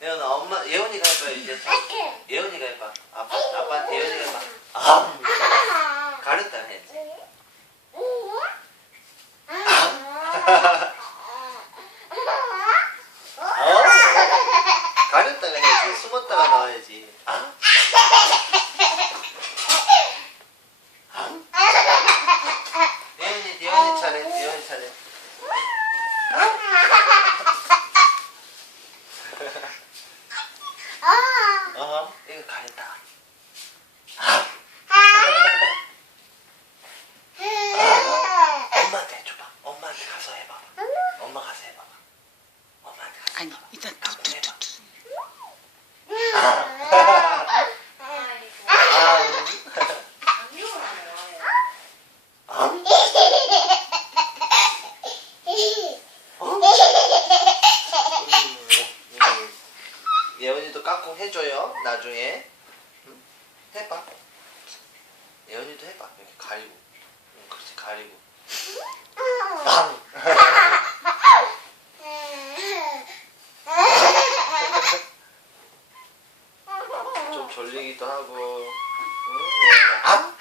예원아 엄마 예원이가 해봐 이제. 예원이가 해봐. 아빠 아빠한테 예원이가 해봐. 아. 가렸다 해야지. 어? 가렸다가 해야지. 숨었다가 나와야지. 아. 예원이 예원이 차례 예원이 차례 어 이거 가렸다. 엄마한테 해줘봐. 엄마한테 가서 해봐봐. 엄마? 가서 해봐봐. 엄마한테 가서 아니 해봐봐. 일단 가서 해봐. 뚜뚜뚜뚜 아, 음. 음, 음. 예원이도 깍꿍 해줘요 나중에 응? 해봐 예원이도 해봐 이렇게 가리고 응, 그렇지 가리고 아. 좀 졸리기도 하고 응? 예원아. 아?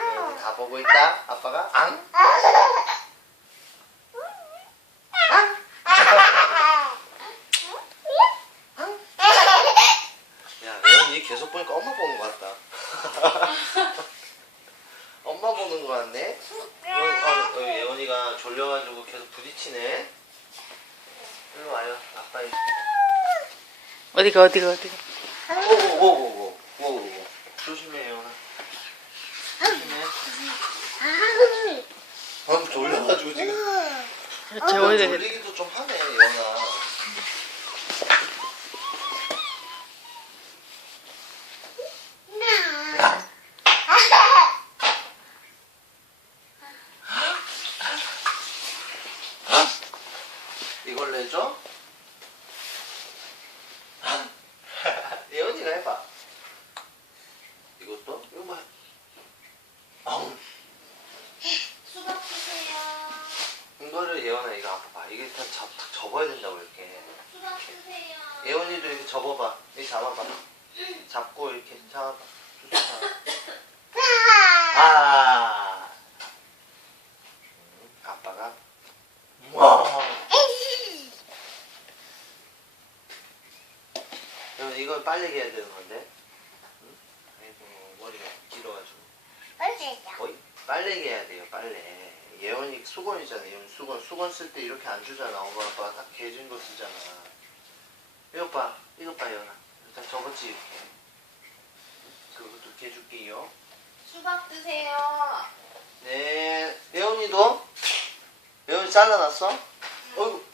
예원이 다 보고 있다 아빠가 앙? 보니까 엄마 보는 것 같다. 엄마 보는 것 같네? 어, 어, 어, 예원이가 졸려가지고 계속 부딪히네? 일로 와요. 아빠 이 어디가 어디가 어디가 오오오오오 오오오 조심해, 예원아. 조심해. 아, 졸려가지고 지금. 어디가 졸리기도 좀 하네, 예원아. 이걸 내줘? 예원이가 해봐. 이것도? 이거 뭐. 아우. 수박 주세요. 이거를 예원아 이거 아빠 봐. 이게 다 접, 접어야 된다고 이렇게. 수박 주세요. 예원이도 이렇게 접어봐. 이렇게 잡아봐. 잡고 이렇게 잡아봐. 좋다. 아. 음, 아빠가. 와. 그럼 이건 빨리 해야 되는 건데. 응? 아이고 머리가 길어가지고. 거의 빨래 해야 돼요 빨래. 예원이 수건이잖아. 예원 수건 수건 쓸 때 이렇게 안 주잖아. 엄마 아빠가 다 개준 거 쓰잖아. 이거 봐. 이거 봐 예원아. 일단 접었지 이렇게. 그것도 개줄게요. 수박 드세요. 네. 예원이도? 예원이 잘라놨어? 어이구.